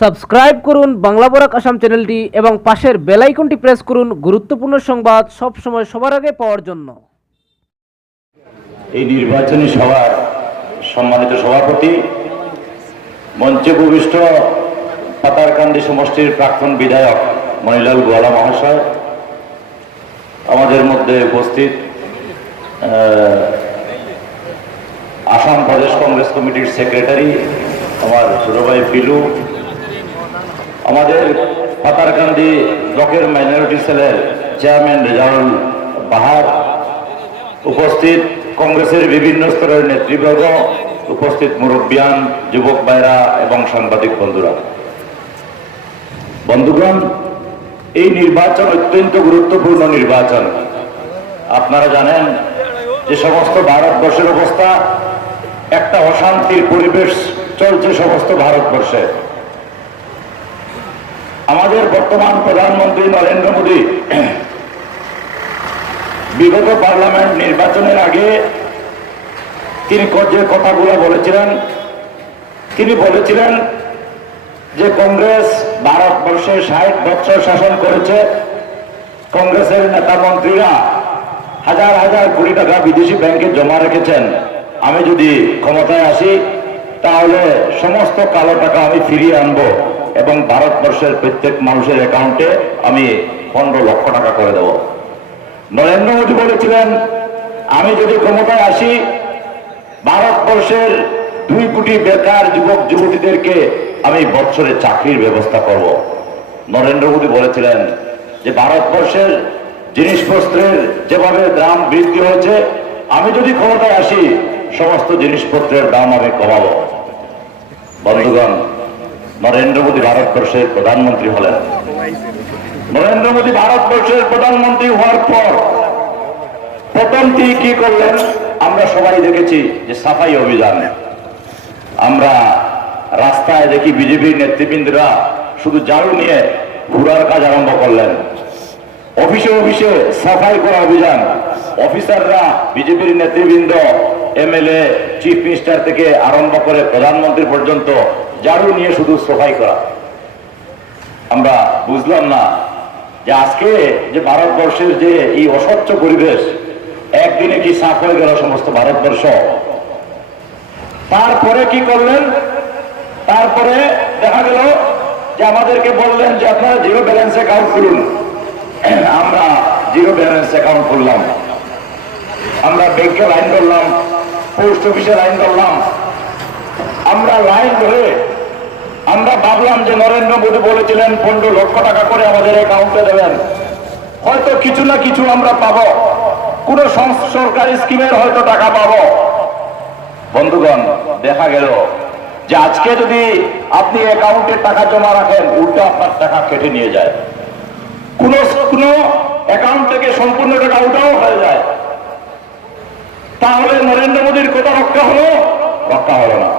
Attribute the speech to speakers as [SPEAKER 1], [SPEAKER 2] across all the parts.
[SPEAKER 1] Subscribe করুন বাংলা বরাক আসাম চ্যানেলটি এবং পাশের বেল আইকনটি প্রেস করুন গুরুত্বপূর্ণ সংবাদ সব সময় সবার আগে পাওয়ার জন্য।
[SPEAKER 2] এই নির্বাচনী সভার সম্মানিত সভাপতি, মঞ্চে ভূমিষ্ঠ পাতারকান্দি সমষ্টির প্রাক্তন বিধায়ক মনিলাল গোয়ালা মহাশয়, আমাদের মধ্যে উপস্থিত আসাম প্রদেশ কংগ্রেস কমিটির সেক্রেটারি, আমার ছোট ভাই পিলু আমাদের পাতারকান্দি ব্লকের মাইনরিটি সেলের চেয়ারম্যান রেজাউল বাহার, উপস্থিত কংগ্রেসের বিভিন্ন স্তরের নেতৃবর্গ, উপস্থিত মুরব্বিয়ান, যুবক ভাইরা এবং সাংবাদিক বন্ধুরা। বন্ধুগণ, এই নির্বাচন অত্যন্ত গুরুত্বপূর্ণ নির্বাচন। আপনারা জানেন যে সমস্ত ভারতবর্ষের অবস্থা, একটা অশান্তির পরিবেশ চলছে সমস্ত ভারতবর্ষে। আমাদের বর্তমান প্রধানমন্ত্রী নরেন্দ্র মোদী, বিগত পার্লামেন্ট নির্বাচনের আগে তিনি যে কথাগুলো বলেছিলেন, তিনি বলেছিলেন যে কংগ্রেস ভারতবর্ষে ষাট বছর শাসন করেছে, কংগ্রেসের নেতা মন্ত্রীরা হাজার হাজার কোটি টাকা বিদেশি ব্যাংকে জমা রেখেছেন। আমি যদি ক্ষমতায় আসি, তাহলে সমস্ত কালো টাকা আমি ফিরিয়ে আনব। এবং ভারতবর্ষের প্রত্যেক মানুষের অ্যাকাউন্টে আমি পনেরো লক্ষ টাকা করে দেবো। নরেন্দ্র মোদী বলেছিলেন, আমি যদি ক্ষমতায় আসি, ভারতবর্ষের দুই কোটি বেকার যুবক, যুবতীদেরকে আমি বছরে চাকরির ব্যবস্থা করব। নরেন্দ্র মোদী বলেছিলেন যে, ভারতবর্ষের জিনিসপত্রের যেভাবে দাম বৃদ্ধি হয়েছে, আমি যদি ক্ষমতায় আসি, সমস্ত জিনিসপত্রের দাম আমি কমাবো। বন্ধুগণ নরেন্দ্র মোদী ভারতবর্ষের প্রধানমন্ত্রী হলেন। নরেন্দ্র মোদী ভারতবর্ষের প্রধানমন্ত্রী হওয়ার পর প্রথম তিনি কি করলেন? আমরা সবাই দেখেছি যে সাফাই অভিযান। আমরা রাস্তায় দেখি বিজেপির নেতৃবৃন্দরা শুধু ঝাড়ু নিয়ে ঘুরার কাজ আরম্ভ করলেন। অফিসে অফিসে সাফাই করা অভিযান। অফিসাররা বিজেপির নেতৃবৃন্দ এমএলএ চিফ মিনিস্টার থেকে আরম্ভ করে প্রধানমন্ত্রী পর্যন্ত ঝাড়ু নিয়ে শুধু সাফাই করা। আমরা বুঝলাম না যে আজকে যে ভারতবর্ষের যে এই অস্বচ্ছ পরিবেশ, একদিনে কি সাফ হয়ে গেল সমস্ত ভারতবর্ষ? তারপরে কি করলেন? তারপরে দেখা গেল যে আমাদেরকে বললেন যে আপনারা জিরো ব্যালেন্স অ্যাকাউন্ট খুলুন। আমরা জিরো ব্যালেন্স অ্যাকাউন্ট খুললাম। আমরা ব্যাংকে লাইন ধরলাম। পোস্ট অফিসে লাইন ধরলাম আমরা লাইন ধরে, আমরা ভাবলাম যে নরেন্দ্র মোদী বলেছিলেন, পনেরো লক্ষ টাকা করে আমাদের অ্যাকাউন্টে দেবেন। হয়তো কিছু না কিছু আমরা পাবো। কোন সরকারি স্কিমের হয়তো টাকা পাবো। বন্ধুগণ, দেখা গেল যে আজকে যদি আপনি অ্যাকাউন্টে টাকা জমা রাখেন, উল্টো আপনার টাকা কেটে নিয়ে যায়। কোন কোন অ্যাকাউন্ট থেকে সম্পূর্ণ টাকা উঠাও হয়ে যায়। তাহলে নরেন্দ্র মোদীর কথা রক্ষা হলো? রক্ষা হলো না।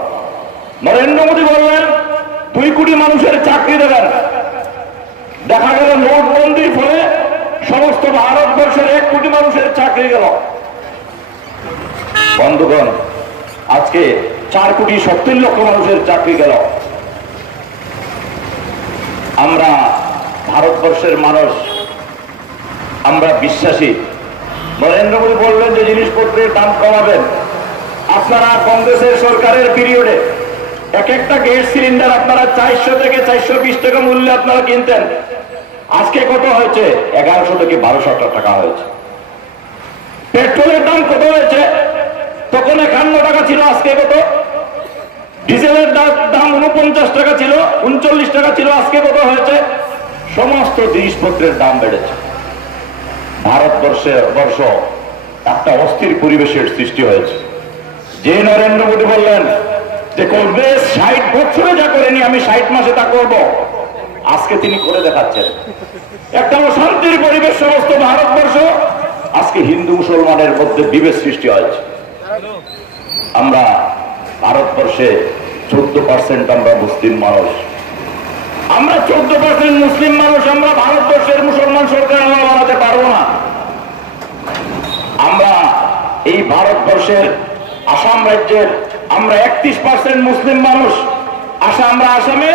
[SPEAKER 2] নরেন্দ্র মোদী বললেন, দুই কোটি মানুষের চাকরি দেবেন। দেখা গেল নোটবন্দির ফলে সমস্ত ভারতবর্ষের এক কোটি মানুষের চাকরি গেল। বন্ধুগণ, আজকে চার কোটি সত্তর লক্ষ মানুষের চাকরি গেল। আমরা ভারতবর্ষের মানুষ, আমরা বিশ্বাসী। নরেন্দ্র মোদী বললেন যে জিনিসপত্রের দাম কমাবেন। আপনারা কংগ্রেসের সরকারের পিরিয়ডে এক একটা গ্যাস সিলিন্ডার আপনারা চারশো থেকে চারশো বিশ টাকা মূল্যে আপনারা কিনতেন। আজকে কত হয়েছে? এগারোশো থেকে বারোশো টাকা হয়েছে। পেট্রোলের দাম কত হয়েছে? তখন একান্ন টাকা ছিল, আজকে কত? ডিজেলের দাম উনপঞ্চাশ টাকা ছিল, উনচল্লিশ টাকা ছিল, আজকে কত হয়েছে? সমস্ত জিনিসপত্রের দাম বেড়েছে। ভারতবর্ষে বর্ষ একটা অস্থির পরিবেশের সৃষ্টি হয়েছে। যে নরেন্দ্র মোদী বললেন যে কংগ্রেস ষাট বছরে যা করেনি, আমি ষাট মাসে তা করব। আজকে তিনি করে দেখাচ্ছেন। একটা অশান্তির পরিবেশ সমস্ত ভারতবর্ষ, আজকে হিন্দু মুসলমানের মধ্যে বিভেদ সৃষ্টি হয়েছে। আমরা ভারতবর্ষে চোদ্দ পার্সেন্ট আমরা মুসলিম মানুষ। আমরা চোদ্দ পার্সেন্ট মুসলিম মানুষ, আমরা ভারতবর্ষের মুসলমান সরকার আমরা বানাতে পারব না আমরা এই ভারতবর্ষের আসাম রাজ্যের আমরা একত্রিশ পার্সেন্ট মুসলিম মানুষ। আশা আমরা আসামে,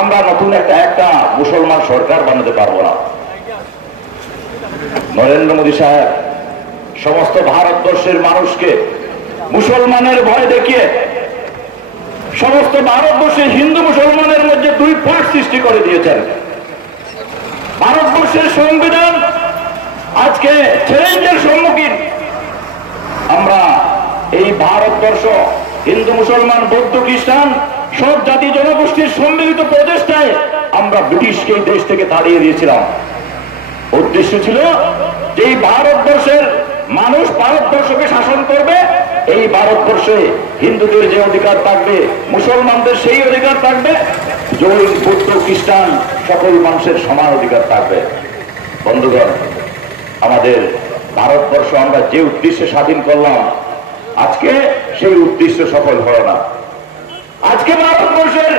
[SPEAKER 2] আমরা নতুন একটা একটা মুসলমান সরকার বানাতে পারব না। নরেন্দ্র মোদী সাহেব, সমস্ত ভারতবর্ষের মানুষকে মুসলমানের ভয় দেখিয়ে, সমস্ত ভারতবর্ষে হিন্দু মুসলমানের মধ্যে দুই ফাট সৃষ্টি করে দিয়েছেন। ভারতবর্ষের সংবিধান আজকে চ্যালেঞ্জের সম্মুখীন। আমরা এই ভারতবর্ষ, হিন্দু, মুসলমান, বৌদ্ধ, খ্রিস্টান, সব জাতি জনগোষ্ঠীর সম্মিলিত প্রচেষ্টায় আমরা ব্রিটিশকে এই দেশ থেকে তাড়িয়ে দিয়েছিলাম। উদ্দেশ্য ছিল যে এই ভারতবর্ষের মানুষ ভারতবর্ষকে শাসন করবে, এই ভারতবর্ষে হিন্দুদের যে অধিকার থাকবে, মুসলমানদের সেই অধিকার থাকবে, জৈন, বৌদ্ধ, খ্রিস্টান, সকল মানুষের সমান অধিকার থাকবে। বন্ধুগণ, আমাদের ভারতবর্ষ আমরা যে উদ্দেশ্যে স্বাধীন করলাম, আজকে সেই উদ্দেশ্য সফল হলো না। আজকে ভারতবর্ষের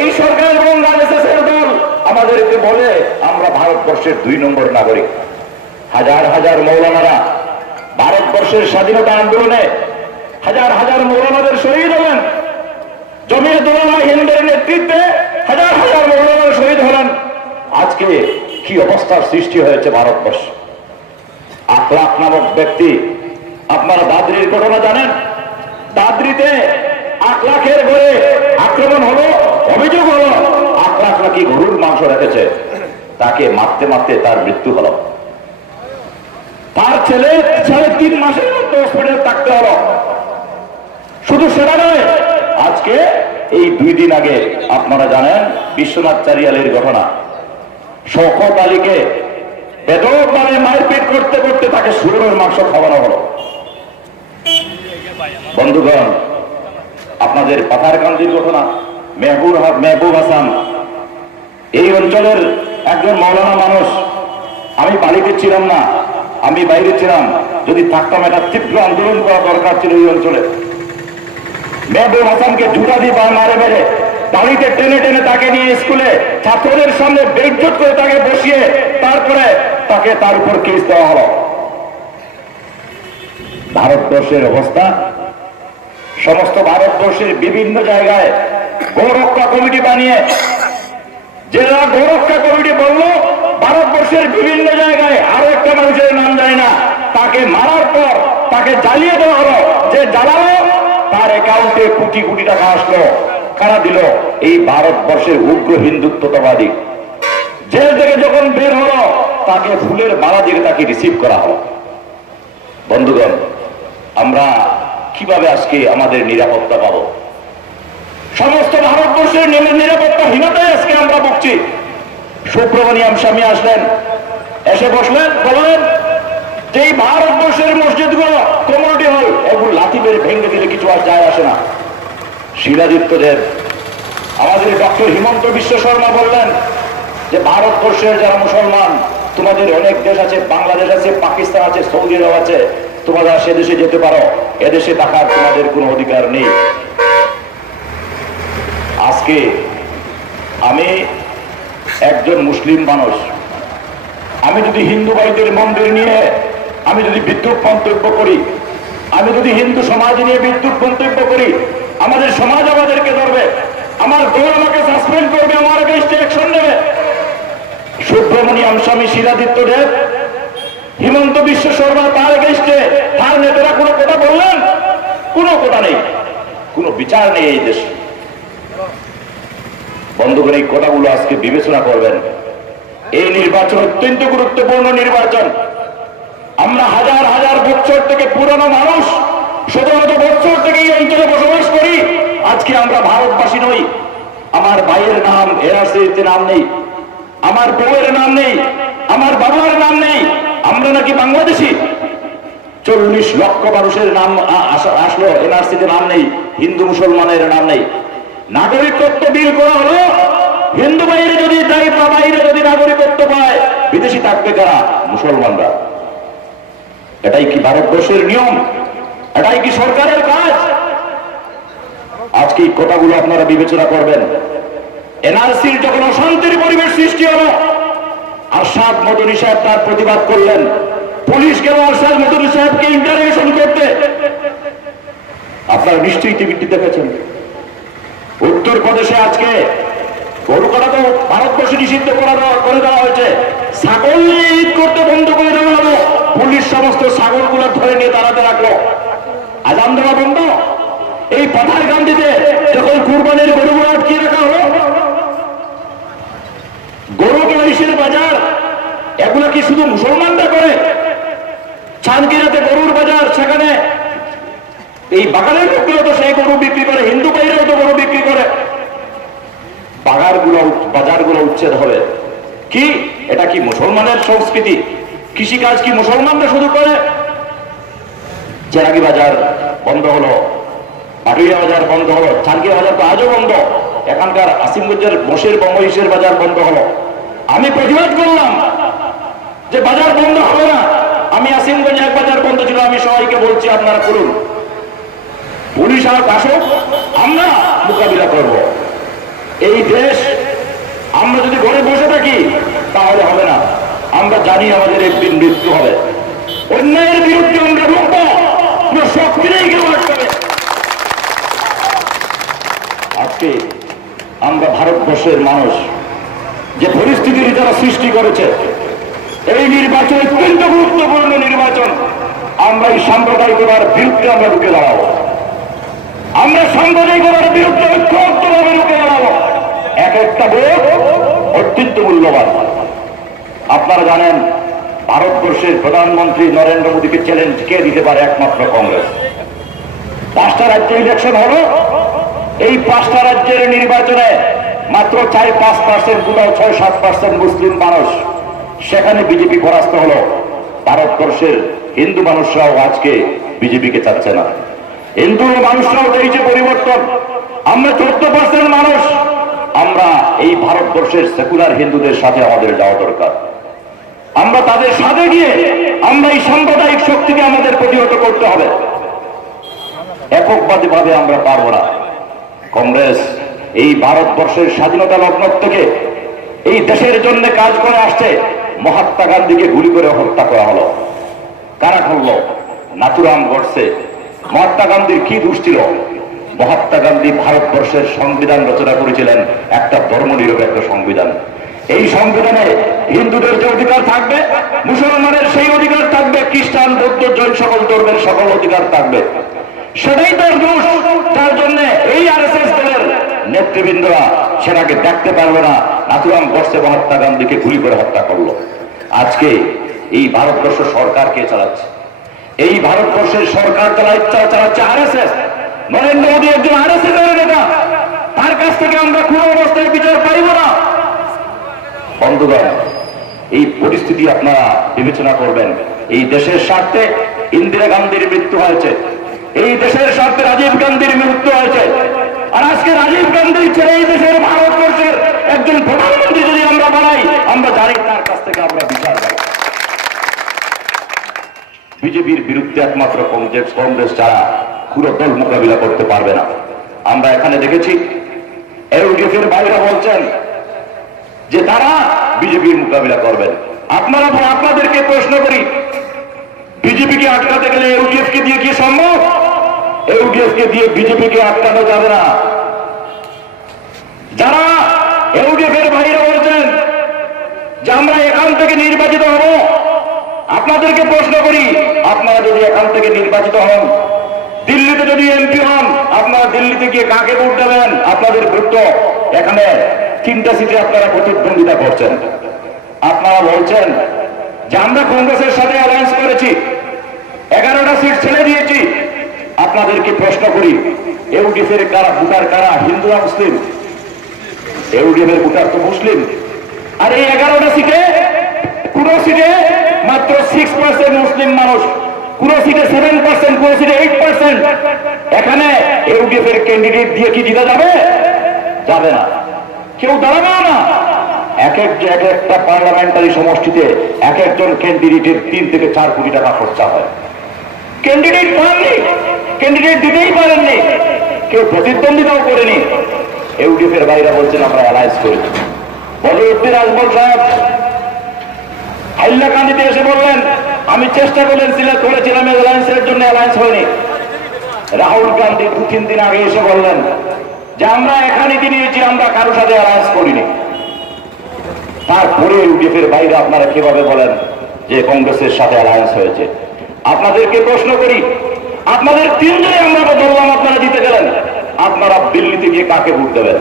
[SPEAKER 2] এই সরকার এবং দল আমাদেরকে বলে, আমরা ভারতবর্ষের দুই নম্বর নাগরিক। হাজার হাজার মৌলানারা ভারতবর্ষের স্বাধীনতা আন্দোলনে হাজার হাজার মৌলানাদের শহীদ হলেন। জমির দোলামা হিন্দের নেতৃত্বে হাজার হাজার মৌলানারা শহীদ হলেন। আজকে কি অবস্থার সৃষ্টি হয়েছে ভারতবর্ষ? আখলাখ নামক ব্যক্তি। আপনারা দাদরির ঘটনা জানেন? দাদরিতে আখলাখের ঘরে আক্রমণ হলো, অভিযোগ হলো। আখলাখ নাকি গরুর মাংস রেখেছে। তাকে মারতে মারতে তার মৃত্যু হলো। তার ছেলে সাড়ে তিন মাসের মধ্যে হসপিটালে থাকতে হলো। শুধু সেটা নয়, আজকে এই দুই দিন আগে আপনারা জানেন, বিশ্বনাথ চারিয়ালের ঘটনা। শওকত আলীকে মানে মারপিট করতে করতে তাকে সুরের মাংস খাওয়ানো হলো। বন্ধুগণ, আপনাদের পাথারকান্দির ঘটনা, মেহবুব হা- মেহবুব হাসান, এই অঞ্চলের একজন মৌলানা মানুষ, আমি বাড়িতে ছিলাম না, আমি বাইরে ছিলাম, যদি থাকতাম একটা তীব্র আন্দোলন করা দরকার ছিল এই অঞ্চলে। মেহবুব হাসানকে জুতা দিয়ে মারে মেরে দাড়িতে টেনে টেনে তাকে নিয়ে স্কুলে ছাত্রদের সামনে বেজ্জত করে তাকে বসিয়ে তারপরে তাকে তার উপর কেস দেওয়া হলো। ভারতবর্ষের অবস্থা, সমস্ত ভারতবর্ষের বিভিন্ন জায়গায় গৌরক্ষা কমিটি বানিয়ে, জেলা গৌরক্ষা কমিটি বলল, ভারতবর্ষের বিভিন্ন জায়গায় আরও একটা মানুষের নাম যায় না। তাকে মারার পর তাকে জ্বালিয়ে দেওয়া হলো। যে জ্বালালো, তার অ্যাকাউন্টে কোটি কোটি টাকা আসলো। কারা দিল এই ভারতবর্ষের উগ্র হিন্দুত্ববাদী। জেল থেকে যখন বের হলো, তাকে ফুলের মালা দিয়ে তাকে রিসিভ করা হলো। বন্ধুগণ, আমরা কীভাবে আজকে আমাদের নিরাপত্তা পাবো? সমস্ত ভারতবর্ষের নিরাপত্তাহীনতায় আজকে আমরা ভুগছি। সুব্রমণিয়াম স্বামী আসলেন। এসে বসলেন, বললেন যে ভারতবর্ষের মসজিদগুলো কমিউনিটি হল এগুলো লাথি মেরে ভেঙে দিলে কিছু আর যায় আসে না। শিলাদিত্য দেব আমাদের ডক্টর হিমন্ত বিশ্ব শর্মা বললেন যে, ভারতবর্ষের যারা মুসলমান, তোমাদের অনেক দেশ আছে, বাংলাদেশ আছে, পাকিস্তান আছে, সৌদি আরব আছে, তোমরা সে দেশে যেতে পারো। এদেশে থাকার তোমাদের কোনো অধিকার নেই। আজকে আমি একজন মুসলিম মানুষ। আমি যদি হিন্দু ভাইদের মন্দির নিয়ে, আমি যদি বিদ্যুৎ মন্তব্য করি, আমি যদি হিন্দু সমাজ নিয়ে বিদ্যুৎ মন্তব্য করি আমাদের সমাজ আমাদেরকে ধরবে। আমার দল আমাকে সাসপেন্ড করবে, আমার এগেইনস্টে অ্যাকশন নেবে। সুব্রমণিয়াম স্বামী শিরাদিত্য দেব, হিমন্ত বিশ্ব শর্মা তার এগেইনস্টে তার নেতারা কোনো কথা বললেন? কোনো কথা নেই। কোনো বিচার নেই এই দেশে। বন্ধুগণ, এই কথাগুলো আজকে বিবেচনা করবেন। এই নির্বাচন অত্যন্ত গুরুত্বপূর্ণ নির্বাচন। আমরা হাজার হাজার বছর থেকে পুরনো মানুষ বছর থেকে এই অঞ্চলে বসবাস করি। আজকে আমরা ভারতবাসী নই। আমার ভাইয়ের নাম নাম নেই, আমার বউয়ের নাম নেই, আমার বাবার নাম নেই, আমরা নাকি বাংলাদেশি? চল্লিশ লক্ষ মানুষের নাম আসলো নাম নেই, হিন্দু মুসলমানের নাম নেই। নাগরিকত্ব বিল করা হলো। হিন্দু বাইরে যদি বা বাইরে যদি নাগরিকত্ব পায়, বিদেশি থাকবে কারা? মুসলমানরা। এটাই কি ভারতবর্ষের নিয়ম? এটাই কি সরকারের কাজ? আজকে এই কথাগুলো আপনারা বিবেচনা করবেন। এনআরসির যখন অশান্তির পরিবেশ সৃষ্টি হলো, আরশাদ মদনী সাহেব তার প্রতিবাদ করলেন। পুলিশ গেল আরশাদ মদনী সাহেবকে ইন্টারভিউশন করতে? আপনারা নিশ্চয়ই টিভিটি দেখেছেন। উত্তরপ্রদেশে আজকে গরু কাটা ভারতবর্ষে নিষিদ্ধ করা করে দেওয়া হয়েছে। ছাগল ঈদ করতে বন্ধ করে দেওয়া হলো। পুলিশ সমস্ত ছাগলগুলো ধরে নিয়ে দাঁড়াতে রাখল আজান দেওয়া বন্ধ। এই পাথার গান্ধীতে যখন কুরবানির গরুগুলো আটকিয়ে রাখা হলো, গরু মহিষের বাজার, এগুলো কি শুধু মুসলমানরা করে? চাঁদগিরাতে গরুর বাজার, সেখানে এই বাগানের লোকগুলো তো সেই গরু বিক্রি করে, হিন্দু ভাইরাও তো গরু বিক্রি করে। বাগারগুলো, বাজারগুলো উচ্ছেদ হবে। কি? এটা কি মুসলমানের সংস্কৃতি? কৃষিকাজ কি মুসলমানরা শুধু করে? চেরাগি বাজার বন্ধ হলো পাটুরিয়া বাজার বন্ধ হলো, চানকিয়া বাজার তো আজও বন্ধ। এখানকার আসিমগঞ্জের মোষের বঙ্গহিসের বাজার বন্ধ হলো। আমি প্রতিবাদ করলাম যে বাজার বন্ধ হবে না। আমি আসিমগঞ্জে এক বাজার বন্ধ ছিল, আমি সবাইকে বলছি, আপনারা করুন। পুলিশ আর আসুক আমরা মোকাবিলা করব। এই দেশ, আমরা যদি ঘরে বসে থাকি, তাহলে হবে না। আমরা জানি আমাদের একদিন মৃত্যু হবে। অন্যায়ের বিরুদ্ধে আমরা রুখব আমরা শক্তি নেই কেউ আজকে আমরা ভারতবর্ষের মানুষ যে পরিস্থিতির যারা সৃষ্টি করেছে, এই নির্বাচন অত্যন্ত গুরুত্বপূর্ণ নির্বাচন, আমরা এই সাম্প্রদায়িকতার বিরুদ্ধে আমরা রুখে দাঁড়াবো। আমরা সাম্প্রদায়িকতার বিরুদ্ধে ঐক্যবদ্ধভাবে রুখে দাঁড়াবো। এক একটা ভোট অত্যন্ত মূল্যবান। আপনারা জানেন ভারতবর্ষের প্রধানমন্ত্রী নরেন্দ্র মোদীকে চ্যালেঞ্জ কে দিতে পারে একমাত্র কংগ্রেস? পাঁচটা রাজ্যে ইলেকশন হলো। এই পাঁচটা রাজ্যের নির্বাচনে মাত্র চার পাঁচ পার্সেন্ট কোথাও ছয় সাত পার্সেন্ট মুসলিম মানুষ। সেখানে বিজেপি পরাস্ত হলো। ভারতবর্ষের হিন্দু মানুষরাও আজকে বিজেপিকে চাচ্ছে না। হিন্দু মানুষরাও চাইছে পরিবর্তন। আমরা চোদ্দ পার্সেন্ট মানুষ। আমরা এই ভারতবর্ষের সেকুলার হিন্দুদের সাথে আমাদের যাওয়া দরকার। আমরা তাদের সাথে গিয়ে আমরা এই সাম্প্রদায়িক শক্তিকে আমাদের প্রতিহত করতে হবে। এককবাদী ভাবে আমরা পারব না। কংগ্রেস এই ভারতবর্ষের স্বাধীনতা লগ্ন থেকে এই দেশের জন্য কাজ করে আসছে, মহাত্মা গান্ধীকে গুলি করে হত্যা করা হলো। কারা করল? নাথুরাম গডসে মহাত্মা গান্ধীর কি দোষ ছিল? মহাত্মা গান্ধী ভারতবর্ষের সংবিধান রচনা করেছিলেন একটা ধর্মনিরপেক্ষ সংবিধান। এই সংবিধানে হিন্দুদের যে অধিকার থাকবে, মুসলমানের সেই অধিকার থাকবে, খ্রিস্টান, বৌদ্ধ, জৈন সকল ধর্মের সকল অধিকার থাকবে। সেটাই তার দোষ তার জন্য এই আর এস এস দলের নেতৃবৃন্দরা সেটাকে দেখতে পারবে না। নাথুরাম গডসে মহাত্মা গান্ধীকে গুলি করে হত্যা করল। আজকে এই ভারতবর্ষ সরকার কে চালাচ্ছে? এই ভারতবর্ষের সরকার চালাচ্ছে চালাচ্ছে R S S Narendra Modi একজন আর এস এস নেতা। তার কাছ থেকে আমরা কোন অবস্থায় বিচার পাইব না। বন্ধুগণ এই পরিস্থিতি আপনারা বিবেচনা করবেন। এই দেশের স্বার্থে ইন্দিরা গান্ধীর মৃত্যু হয়েছে। এই দেশের স্বার্থে রাজীব গান্ধীর মৃত্যু হয়েছে। আর আজকে রাজীব গান্ধী ছেড়ে এই দেশের ভারতবর্ষের একজন প্রধানমন্ত্রী যদি আমরা বানাই, আমরা জানি তার কাছ থেকে আমরা বিচার পাই। বিজেপির বিরুদ্ধে একমাত্র কংগ্রেস কংগ্রেস ছাড়া পুরো দল মোকাবিলা করতে পারবে না। আমরা এখানে দেখেছি এর বাইরে বলছেন যে তারা বিজেপির মোকাবিলা করবেন। আপনারা আপনাদেরকে প্রশ্ন করি, বিজেপিকে আটকাতে গেলে ইউডিএফ কে দিয়ে কি সম্ভব? ইউডিএফ কে দিয়ে বিজেপিকে আটকানো যাবে না। যারা ইউডিএফ এর বাইরে বলছেন যে আমরা এখান থেকে নির্বাচিত হব, আপনাদেরকে প্রশ্ন করি, আপনারা যদি এখান থেকে নির্বাচিত হন, দিল্লিতে যদি এমপি হন, আপনারা দিল্লিতে গিয়ে কাকে ভোট দেবেন? আপনাদের ভোট এখানে তিনটা সিটে আপনারা প্রতিদ্বন্দ্বিতা করছেন। আপনারা বলছেন যে আমরা কংগ্রেসের সাথে অ্যালায়েন্স করেছি, এগারোটা সিট ছেড়ে দিয়েছি। আপনাদেরকে প্রশ্ন করি ইউডিএফের কারা ভোটার, কারা? হিন্দুরা মুসলিম? ইউডিএফের ভোটার তো মুসলিম। আর এই এগারোটা সিটে কোন সিটে মাত্র সিক্স পার্সেন্ট মুসলিম মানুষ কোন সিটে সেভেন পার্সেন্ট কোন সিটে এইট পার্সেন্ট এখানে ইউডিএফ এর ক্যান্ডিডেট দিয়ে কি জিতা যাবে? যাবে না। কেউ দাঁড়াবে না। এক এক এক একটা পার্লামেন্টারি সমষ্টিতে এক একজন ক্যান্ডিডেটের তিন থেকে চার কোটি টাকা খরচা হয়। ক্যান্ডিডেট পাননি, ক্যান্ডিডেট দিতেই পারেননি। কেউ প্রতিদ্বন্দ্বিতাও করেনি। ইউডিএফ এর বাইরে বলছেন, আমরা অ্যালায়েন্স করেছি বলিউদ্দিন আজমল সাহেব হাইল্লাকান্দিতে এসে বললেন, আমি চেষ্টা করলেন সিলেক্ট করেছিলাম অ্যালায়েন্সের জন্য অ্যালায়েন্স হয়নি। রাহুল গান্ধী দু তিন দিন আগে এসে বললেন যে আমরা এখানে কি নিয়েছি, আমরা কারোর সাথে অ্যালায়েন্স করিনি। তারপরে ইউডিএফের বাইরে আপনারা কীভাবে বলেন যে কংগ্রেসের সাথে অ্যালায়েন্স হয়েছে? আপনাদেরকে প্রশ্ন করি, আপনাদের তিনজনে আমরা বললাম আপনারা জিতে গেলেন। আপনারা দিল্লিতে গিয়ে কাকে ভোট দেবেন?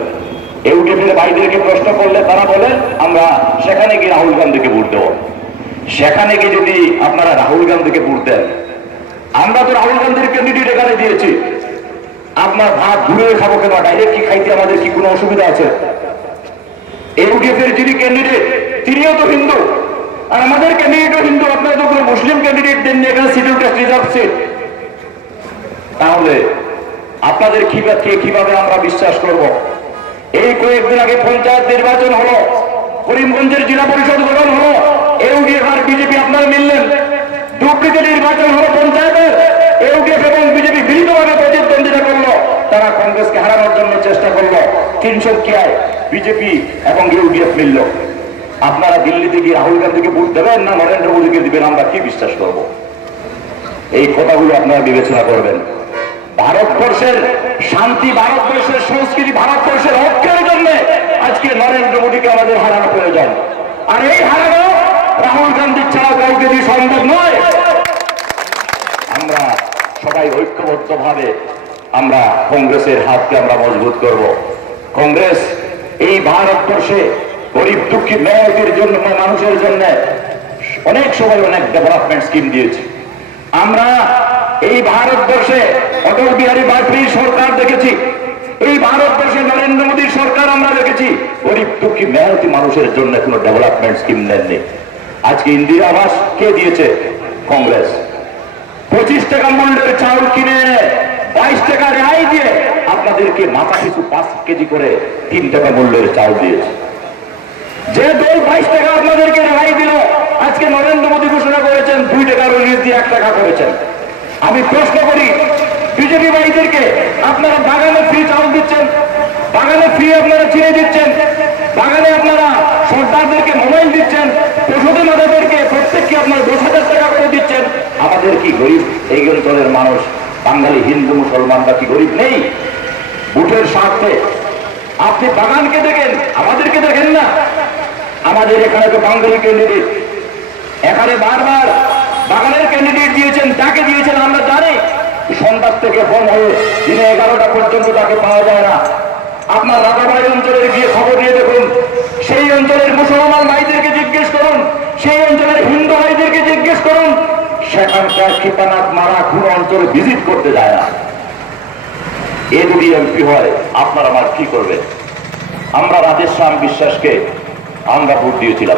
[SPEAKER 2] ইউডিএফের বাইদেরকে প্রশ্ন করলে তারা বলেন আমরা সেখানে গিয়ে রাহুল গান্ধীকে ভোট দেবো। সেখানে গিয়ে যদি আপনারা রাহুল গান্ধীকে ভোট দেন, আমরা তো রাহুল গান্ধীর ক্যান্ডিডেট এখানে দিয়েছি। আপনার ভাত ঘুরে খাব কেন? ডাইরেক্ট কি খাইতে আমাদের কি কোনো অসুবিধা আছে? ইউডিএফ যিনি ক্যান্ডিডেট তিনিও তো হিন্দু। আর আমাদের ক্যান্ডিডেটও হিন্দু। আপনারা তো কোনো মুসলিম ক্যান্ডিডেট দেননি, এখানে কাস্ট রিজার্ভ সিট তাহলে আপনাদের কীভাবে কীভাবে আমরা বিশ্বাস করব? এই কয়েকদিন আগে পঞ্চায়েত নির্বাচন হলো, করিমগঞ্জের জেলা পরিষদ গঠন হলো ইউডিএফ আর বিজেপি আপনারা মিললেন দুর্নীতি নির্বাচন হলো পঞ্চায়েতের। ইউডিএফ এবং বিজেপি মিলিতভাবে প্রতিদ্বন্দ্বিতা করল। তারা কংগ্রেসকে হারানোর জন্য চেষ্টা করল। তিনশো কিয়ায় বিজেপি এবং ইউডিএফ মিলল। আপনারা দিল্লিতে গিয়ে রাহুল গান্ধীকে ভোট দেবেন না নরেন্দ্র মোদীকে দিবেন? আমরা কি বিশ্বাস করব? এই কথাগুলো আপনারা বিবেচনা করবেন। ভারতবর্ষের শান্তি, ভারতবর্ষের সংস্কৃতি, ভারতবর্ষের ঐক্যের জন্য আজকে নরেন্দ্র মোদীকে আমাদের হারানো প্রয়োজন। আর এই হারানো রাহুল গান্ধী ছাড়া কাউকে দিয়ে সম্ভব নয়। আমরা সবাই ঐক্যবদ্ধ ভাবে আমরা কংগ্রেসের হাতকে আমরা মজবুত করব। কংগ্রেস এই ভারতবর্ষে গরিব দুঃখী মেয়তের জন্য, মানুষের জন্য অনেক সময় অনেক ডেভেলপমেন্ট স্কিম দিয়েছে। আমরা এই ভারতবর্ষে অটল বিহারী বাজপেয়ী সরকার দেখেছি। এই ভারতবর্ষে নরেন্দ্র মোদীর সরকার আমরা দেখেছি। গরিব দুঃখী মেহনতি মানুষের জন্য কোনো ডেভেলপমেন্ট স্কিম নেননি। আজকে ইন্দিরা আবাস কে দিয়েছে? কংগ্রেস। পঁচিশ টাকা মূল্যের চাউল কিনে, বাইশ টাকা রেহাই দিয়ে আপনাদেরকে মাথা পিছু পাঁচ কেজি করে তিন টাকা মূল্যের চাউল দিয়েছে। যে দল বাইশ টাকা আপনাদেরকে রেহাই দিল, আজকে নরেন্দ্র মোদী ঘোষণা করেছেন, দুই টাকা রিলিজ দিয়ে এক টাকা করেছেন। আমি প্রশ্ন করি, বিজেপি বাড়িদেরকে আপনারা বাগানে ফ্রি চাউল দিচ্ছেন, বাগানে ফ্রি আপনারা চিনে দিচ্ছেন, বাগানে আপনারা সর্দারদেরকে মোবাইল দিচ্ছেন পশুদের মাদাদেরকে প্রত্যেককে আপনার দশ হাজার টাকা করে দিচ্ছেন, আমাদের কি গরিব? এই অঞ্চলের মানুষ, বাঙালি, হিন্দু মুসলমানরা কি গরিব নেই? বুটের স্বার্থে। আপনি বাগানকে দেখেন, আমাদেরকে দেখেন না। আমাদের এখানে তো বাঙালি ক্যান্ডিডেট এখানে বারবার বাগানের ক্যান্ডিডেট দিয়েছেন তাকে দিয়েছেন আমরা জানি। সন্ধ্যার থেকে ফোন হয়ে দিনে এগারোটা পর্যন্ত তাকে পাওয়া যায় না। আপনার রাজাবাড়ি অঞ্চলে গিয়ে খবর নিয়ে দেখুন। সেই অঞ্চলের মুসলমান ভাইদেরকে জিজ্ঞেস করুন সেই অঞ্চলের হিন্দু ভাইদেরকে জিজ্ঞেস করুন সেখানকার মারা অঞ্চলে ভিজিট করতে যায় না। এ যদি এমপি হয়, আপনার আমার কি করবেন? আমরা বিশ্বাসকে আমরা ভোট দিয়েছিলাম।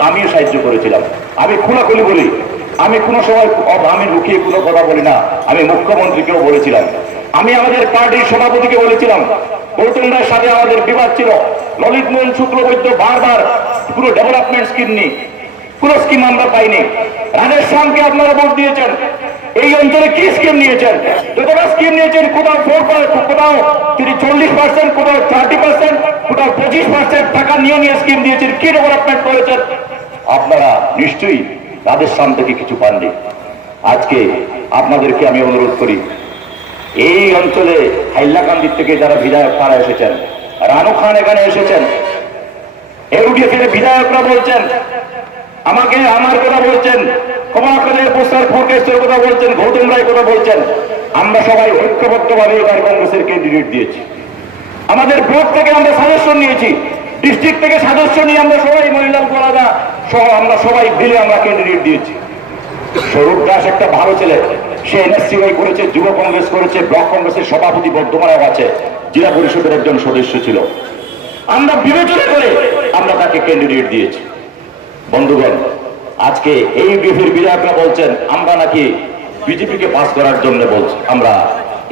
[SPEAKER 2] আমি সাহায্য করেছিলাম। আমি খোলাখুলি বলি। আমি কোনো সময় আমি লুকিয়ে কোনো কথা বলি না। আমি মুখ্যমন্ত্রীকেও বলেছিলাম। আমি আমাদের পার্টির সভাপতিকে বলেছিলাম, গৌতম রায়ের সাথে আমাদের বিবাদ ছিল। ললিত শুক্লবৈদ্য বারবার পুরো ডেভেলপমেন্ট স্কিম নিয়ে কোন স্কিম আমরা পাইনি। রাজেশ শ্যামকে আপনারা ভোট দিয়েছেন। এই অঞ্চলে কি স্কিম নিয়েছেন? যতটা স্কিম নিয়েছেন, কোথাও ফোর কোথাও তিনি চল্লিশ পার্সেন্ট কোথাও থার্টি পার্সেন্ট কোথাও পঁচিশ পার্সেন্ট টাকা নিয়ে নিয়ে স্কিম দিয়েছেন, কি ডেভেলপমেন্ট করেছেন? আপনারা নিশ্চয়ই রাজেশ শ্যাম থেকে কিছু পাননি। আজকে আপনাদেরকে আমি অনুরোধ করি, এই অঞ্চলে হাইল্লাকান্দির থেকে যারা বিধায়ক তারা এসেছেন, রানু খান এখানে এসেছেন এর বিধায়করা বলছেন আমাকে আমার কথা বলছেন কমলাকালের প্রস্তাব ফোরকেশ্বর কথা বলছেন, গৌতম রায় কথা বলছেন। আমরা সবাই ঐক্যবদ্ধভাবে এবার কংগ্রেসের ক্যান্ডিডেট দিয়েছি। আমাদের ভোট থেকে আমরা সদস্য নিয়েছি ডিস্ট্রিক্ট থেকে সদস্য নিয়ে আমরা সবাই মহিলাল গোলাদা সহ আমরা সবাই মিলে আমরা ক্যান্ডিডেট দিয়েছি। স্বরূপ দাস একটা ভালো ছেলে, সে এনএসসিওয়াই করেছে, যুব কংগ্রেস করেছে, ব্লক কংগ্রেসের সভাপতি বর্ধমানেও আছে, জেলা পরিষদের একজন সদস্য ছিল। আমরা বিবেচনা করে আমরা তাকে ক্যান্ডিডেট দিয়েছি। বন্ধুগণ, আজকে এই বিএফের বিধায়করা বলছেন, আমরা নাকি বিজেপিকে পাস করার জন্য বলছি, আমরা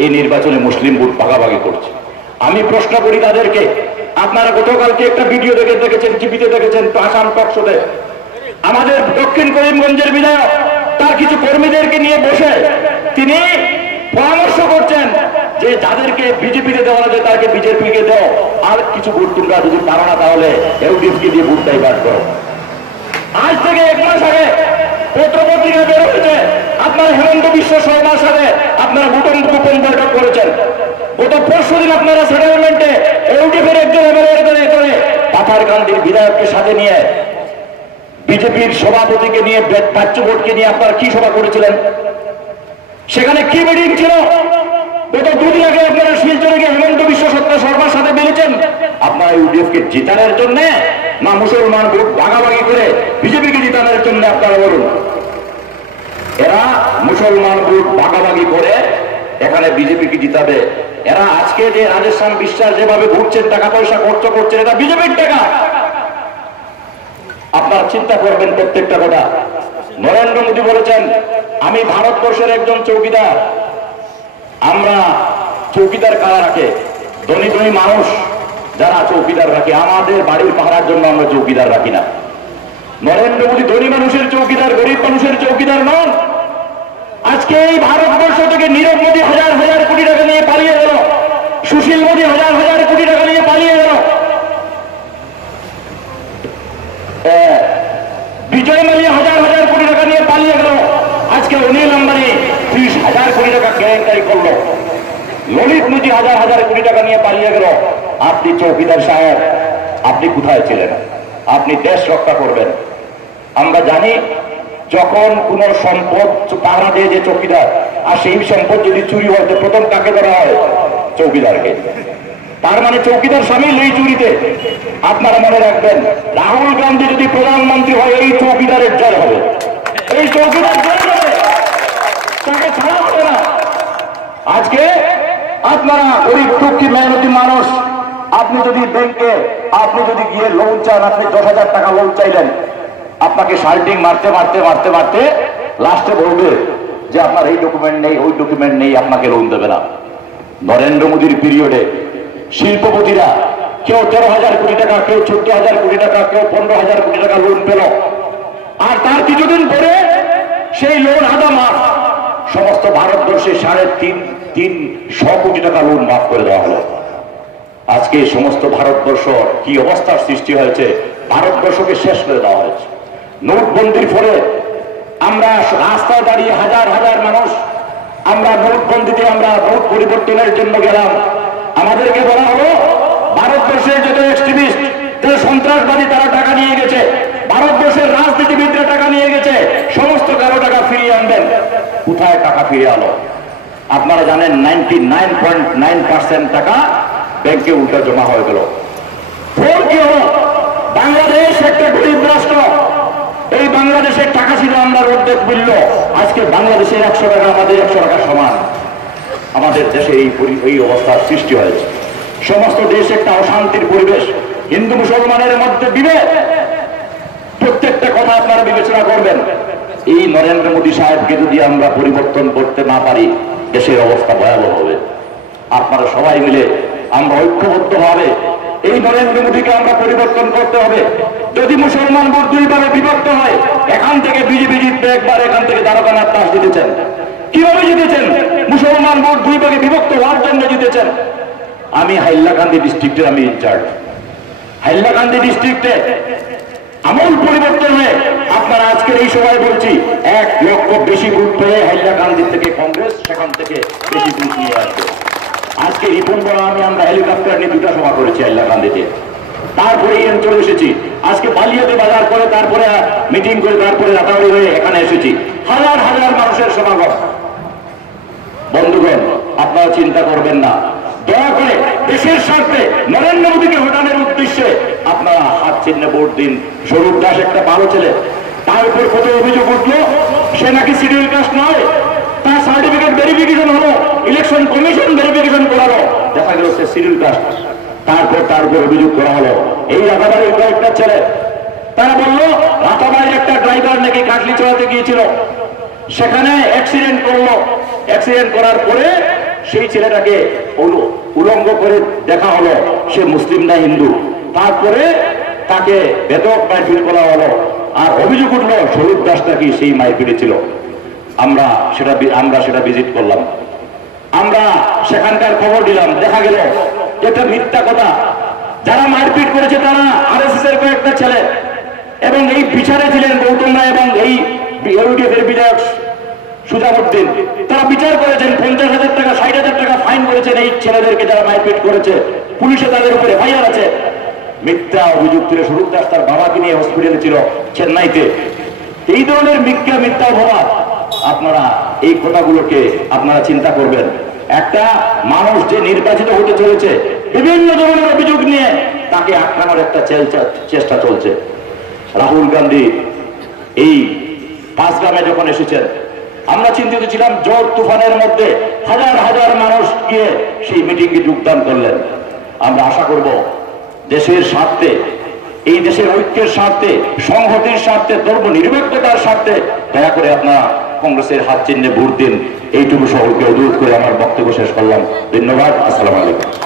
[SPEAKER 2] এই নির্বাচনে মুসলিম ভোট ভাগাভাগি করছি। আমি প্রশ্ন করি তাদেরকে, আপনারা গতকালকে একটা ভিডিও দেখে দেখেছেন টিভিতে দেখেছেন আসাম টকশোতে। আমাদের দক্ষিণ করিমগঞ্জের বিধায়ক, তার কিছু কর্মীদেরকে নিয়ে বসে তিনি পরামর্শ করছেন যে যাদেরকে বিজেপিতে দেওয়া যায় তাকে বিজেপিকে দাও। আর কিছু ভোট তোমরা যদি পারো না, তাহলে ইউডিএফকে দিয়ে ভোট ডাইভার্ট করো। আজ থেকে এক মাস আগে পত্র পত্রিকা বের হয়েছে। আপনার হেমন্ত বিশ্ব শর্মার সাথে আপনারা গোপন গোপন বৈঠক করেছেন। গত পরশু দিন আপনারা সেটেলমেন্টে ইউডিএফের একজন এমএলএ করে করে পাথা গান্ধীর বিধায়ককে সাথে নিয়ে বিজেপির সভাপতিকে নিয়ে প্রাচ্য বোর্ডকে নিয়ে আপনারা কি সভা করেছিলেন? সেখানে কি মিটিং ছিল? গত দুদিন আগে আপনারা শিলচরে গিয়ে হেমন্ত বিশ্ব সত্তা শর্মার সাথে মিলেছেন। আপনারা ইউডিএফ কে জিতানোর জন্য না মুসলমান গ্রুপ ভাগাভাগি করে বিজেপিকে জিতানোর জন্য আপনারা বলুন। এরা মুসলমান গ্রুপ ভাগাভাগি করে এখানে বিজেপিকে জিতাবে। এরা আজকে যে রাজস্থান বিশ্বাস যেভাবে ঘুরছেন টাকা পয়সা খরচ করছেন, এটা বিজেপির টাকা। আপনারা চিন্তা করবেন প্রত্যেকটা কথা। নরেন্দ্র মোদী বলেছেন, আমি ভারতবর্ষের একজন চৌকিদার। আমরা চৌকিদার কারা রাখে? ধনী ধনী মানুষ। যারা চৌকিদার রাখে, আমাদের বাড়ির পাহারার জন্য আমরা চৌকিদার রাখি না। নরেন্দ্র মোদী ধনী মানুষের চৌকিদার, গরিব মানুষের চৌকিদার নন। আজকে এই ভারতবর্ষ থেকে নীরব মোদী হাজার হাজার কোটি টাকা নিয়ে পালিয়ে গেল। সুশীল মোদী হাজার হাজার কোটি টাকা নিয়ে পালিয়ে গেল। বিজয় মালিয়া হাজার হাজার কোটি টাকা নিয়ে পালিয়ে গেল। আজকে অনিল আম্বানি ত্রিশ হাজার কোটি টাকা কেলেঙ্কারি করল। ললিত মোদী হাজার হাজার কোটি টাকা নিয়ে পালিয়ে গেল। আপনি চৌকিদার সাহেব, আপনি কোথায় ছিলেন? আপনি দেশ রক্ষা করবেন। আমরা জানি যখন কোন সম্পদ পাহারা দিয়ে যে চৌকিদার, আর সেই সম্পদ যদি চুরি হয়, তো প্রথম কাকে ধরা হয়? চৌকিদারকে। তার মানে চৌকিদার সামিল এই চুরিতে। আপনারা মনে রাখবেন, রাহুল গান্ধী যদি প্রধানমন্ত্রী হয়, এই চৌকিদারের জয় হবে। এই চৌকিদার জয় হবে। তাকে ছাড়া হবে না। আজকে আপনারা গরিব দুঃখী মেহনতি মানুষ, আপনি যদি ব্যাংকে, আপনি যদি গিয়ে লোন চান, আপনি দশ হাজার টাকা লোন চাইলেন, আপনাকে শার্টিং মারতে মারতে মারতে মারতে লাস্টে বলবে যে আপনার এই ডকুমেন্ট নেই, ওই ডকুমেন্ট নেই, আপনাকে লোন দেবে না। নরেন্দ্র মোদীর পিরিয়ডে শিল্পপতিরা কেউ তেরো হাজার কোটি টাকা, কেউ চোদ্দ হাজার কোটি টাকা, কেউ পনেরো হাজার কোটি টাকা লোন পেল। আর তার কিছুদিন পরে সেই লোন আদা মাফ। সমস্ত ভারতবর্ষে সাড়ে তিন তিন শ কোটি টাকা লোন মাফ করে দেওয়া হলো। আজকে সমস্ত ভারতবর্ষ কি অবস্থার সৃষ্টি হয়েছে, ভারতবর্ষকে শেষ করে দেওয়া হয়েছে। নোটবন্দির ফলে আমরা রাস্তায় দাঁড়িয়ে হাজার হাজার মানুষ, আমরা নোটবন্দিতে আমরা নোট পরিবর্তনের জন্য গেলাম। আমাদেরকে বলা হলো, ভারতবর্ষের যত এক্সট্রিমিস্ট যারা সন্ত্রাসবাদী তারা টাকা নিয়ে গেছে, ভারতবর্ষের রাজনীতিবিদরা টাকা নিয়ে গেছে, সমস্ত কারও টাকা ফিরিয়ে আনবেন। কোথায় টাকা ফিরে আলো? আপনারা জানেন ninety nine point nine percent টাকা ব্যাংকে উল্টা জমা হয়ে গেল। বাংলাদেশ একটা গরিব রাষ্ট্র। এই বাংলাদেশের টাকা ছিল আমরা অর্ধেক মূল্য। আজকে বাংলাদেশের একশো টাকা, আমাদের একশো টাকা সমান। আমাদের দেশে এই এই অবস্থার সৃষ্টি হয়েছে। সমস্ত দেশ একটা অশান্তির পরিবেশ। হিন্দু মুসলমানের মধ্যে বিভেদ। প্রত্যেকটা কথা আপনারা বিবেচনা করবেন। এই নরেন্দ্র মোদী সাহেবকে যদি আমরা পরিবর্তন করতে না পারি, দেশের অবস্থা ভয়াবহ হবে। আপনারা সবাই মিলে আমরা ঐক্যবদ্ধ হবে এই নরেন্দ্র মোদীকে আমরা পরিবর্তন করতে হবে। যদি মুসলমান ভোট দুইভাবে বিভক্ত হয়, এখান থেকে বিজেপি জিতবে, একবার এখান থেকে দ্বারকানাথ দাস জিতেছেন। কীভাবে জিতেছেন? মুসলমান ভোট দুই ভাগে বিভক্ত হওয়ার জন্য জিতেছেন। আমি হাইলাকান্দি ডিস্ট্রিক্টের আমি ইনচার্জ হাইলাকান্দি ডিস্ট্রিক্টে আমল পরিবর্তন হয়ে আপনারা আজকের এই সময় বলছি, এক লক্ষ বেশি ভোট পেয়ে হাইলাকান্দি থেকে কংগ্রেস, সেখান থেকে বেশি ভোট নিয়ে আসবে। আজকে রিপন আমি, আমরা হেলিকপ্টার নিয়ে দুটা সভা করেছি হাইলাকান্দিতে তারপরে এই অঞ্চলে এসেছি। আজকে বালিয়াতে বাজার করে, তারপরে মিটিং করে, তারপরে রাতাবাড়ি হয়ে এখানে এসেছি। হাজার হাজার মানুষের সমাগম। বন্ধুগণ, আপনারা চিন্তা করবেন না। দয়া করে দেশের স্বার্থে নরেন্দ্র মোদীকে হটানোর উদ্দেশ্যে আপনারা হাত চিহ্নে ভোট দিন। স্বরূপ দাস একটা ভালো ছেলে। তার উপর কত অভিযোগ উঠল, সে নাকি সিডিউল কাস্ট নয়, তার সার্টিফিকেট ভেরিফিকেশন হলো ইলেকশন কমিশন ভেরিফিকেশন করালো। দেখা গেল সে সিডিউল কাস্ট, তারপর তার উপর অভিযোগ করা হলো। এই রাতাবাড়ির কয়েকটা ছেলে, তারা বলল, রাতাবাড়ির একটা ড্রাইভার নাকি কাটলি চড়াতে গিয়েছিল। সেখানে অ্যাক্সিডেন্ট করল। অ্যাক্সিডেন্ট করার পরে সেই ছেলেটাকে উল- উলঙ্গ করে দেখা হলো, সে মুসলিম না হিন্দু। তারপরে তাকে বেদক মারপিট করা হলো। আর অভিযোগ উঠল স্বরূপ দাস নাকি সেই মারপিটে ছিল আমরা সেটা আমরা সেটা ভিজিট করলাম। আমরা সেখানকার খবর দিলাম, দেখা গেল এটা মিথ্যা কথা। যারা মারপিট করেছে তারা আর এস এস এর কয়েকটা ছেলে। এবং এই বিচারে ছিলেন গৌতম রায় এবং এই ইউডিএফ এর বিধায়ক সুজাবুদ্দিন তারা বিচার করেছেন, পঞ্চাশ হাজার টাকা, ষাট হাজার টাকা ফাইন করেছেন এই ছেলেদেরকে যারা মারপিট করেছে। পুলিশে তাদের উপরে এফআইআর আছে। মিথ্যা অভিযোগ ছিল স্বরূপ দাস তার বাবাকে নিয়ে হসপিটালে ছিল, চেন্নাইতে। এই ধরনের মিথ্যা মিথ্যা অপবাদ আপনারা এই কথাগুলোকে আপনারা চিন্তা করবেন। একটা মানুষ যে নির্বাচিত হতে চলেছে, বিভিন্ন ধরনের অভিযোগ নিয়ে তাকে আটকানোর একটা চেষ্টা চলছে। রাহুল গান্ধী এই পাঁচগ্রামে যখন এসেছেন, আমরা চিন্তিত ছিলাম ঝড় তুফানের মধ্যে হাজার হাজার মানুষ গিয়ে সেই মিটিংয়ে যোগদান করলেন। আমরা আশা করব দেশের স্বার্থে, এই দেশের ঐক্যের স্বার্থে, সংহতির স্বার্থে, ধর্ম নিরপেক্ষতার স্বার্থে, দয়া করে আপনারা কংগ্রেসের হাত চিহ্নে ভোট দিন। এইটুকু সকলকে অনুরোধ করে আমার বক্তব্য শেষ করলাম। ধন্যবাদ। আসসালাম আলাইকুম।